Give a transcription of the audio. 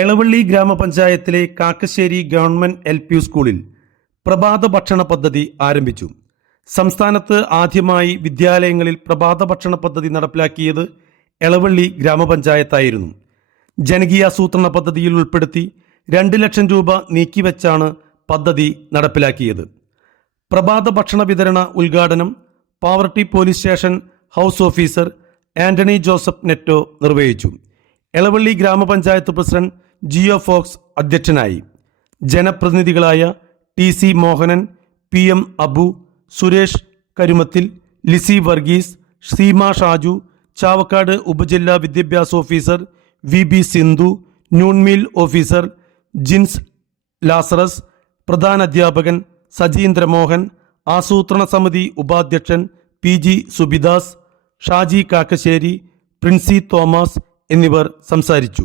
എളവള്ളി ഗ്രാമപഞ്ചായത്തിലെ Kakkassery government L P സ്കൂളിൽ പ്രഭാത ഭക്ഷണ പദ്ധതി ആരംഭിച്ചു. സംസ്ഥാനത്ത് ആദ്യമായി വിദ്യാലയങ്ങളിൽ പ്രഭാത ഭക്ഷണ പദ്ധതി നടപ്പിലാക്കിയത് എളവള്ളി ഗ്രാമപഞ്ചായത്തായിരുന്നു. ജനകീയാസൂത്രണ പദ്ധതിയിൽ ഉൾപ്പെടുത്തി രണ്ട് ലക്ഷം രൂപ നീക്കിവെച്ചാണ് പദ്ധതി നടപ്പിലാക്കിയത്. പ്രഭാത ഭക്ഷണ വിതരണ ഉദ്ഘാടനം Pavaratty police station house officer Antony Joseph Netto നിർവഹിച്ചു. എളവള്ളി ഗ്രാമപഞ്ചായത്ത് പ്രസിഡന്റ് ജിയോ ഫോക്സ് അധ്യക്ഷനായി. ജനപ്രതിനിധികളായ T C Mohanan P M Abu Suresh Karumathil Lizy Varghese Seema Shaju Chavakkad ഉപജില്ലാ വിദ്യാഭ്യാസ officer V B Sindhu noon meal officer Jins Lazarus പ്രധാന അധ്യാപകൻ സജീന്ദ്രമോഹൻ ആസൂത്രണ സമിതി ഉപാധ്യക്ഷൻ പി ജി സുബിദാസ് ഷാജി കാക്കശ്ശേരി പ്രിൻസി തോമസ് എന്നിവർ സംസാരിച്ചു